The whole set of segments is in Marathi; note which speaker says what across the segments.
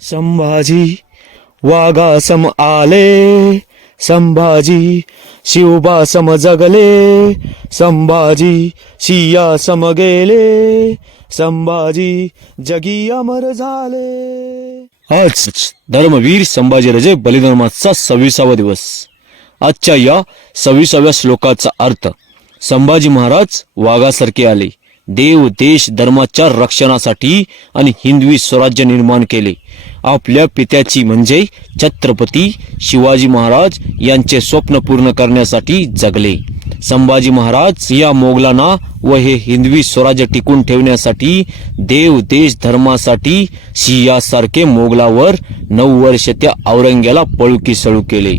Speaker 1: संभाजी वाघा सम आले. संभाजी शिवबा सम जगले. संभाजी शिया सम गेले. संभाजी जगी अमर झाले. आज धर्मवीर संभाजीराजे बलिदानाचा सव्वीसावा दिवस. आजच्या या सव्वीसाव्या श्लोकाचा अर्थ संभाजी महाराज वाघासारखे आले. देव देश धर्माच्या रक्षणासाठी आणि हिंदवी स्वराज्य निर्माण केले. आपल्या पित्याची म्हणजे छत्रपती शिवाजी महाराज यांचे स्वप्न पूर्ण करण्यासाठी जगले. संभाजी महाराज या मोगलांना व हे हिंदवी स्वराज्य टिकून ठेवण्यासाठी देव देश धर्मासाठी सिंहासारखे मोगलावर नऊ वर्ष त्या औरंग्याला पळुकी सळू केले.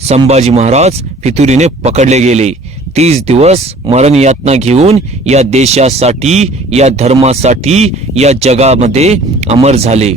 Speaker 1: संभाजी महाराज फितुरीने पकडले गेले. तीस दिवस मरण यातना घेऊन या देशासाठी या धर्मासाठी या जगामध्ये अमर झाले.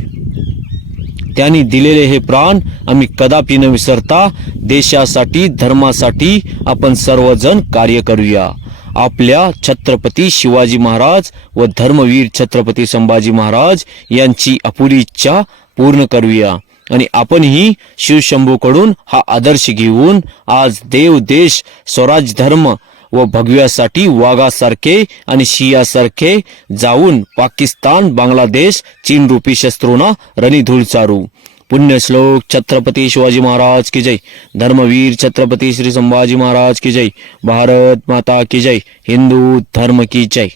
Speaker 1: त्यांनी दिलेले हे प्राण आम्ही कदापि न विसरता देशासाठी धर्मासाठी आपण सर्वजण कार्य करूया. आपल्या छत्रपती शिवाजी महाराज व धर्मवीर छत्रपती संभाजी महाराज यांची अपुरी इच्छा पूर्ण करूया. आणि आपणही शिवशंभूकडून हा आदर्श घेऊन आज देव देश स्वराज धर्म व भगव्यासाठी वाघासारखे आणि शियासारखे जाऊन पाकिस्तान बांगलादेश चीन रूपी शस्त्रोना रणिधूळ चारू. पुण्यश्लोक छत्रपती शिवाजी महाराज की जय. धर्मवीर छत्रपती श्री संभाजी महाराज की जय. भारत माता की जय. हिंदू धर्म की जय.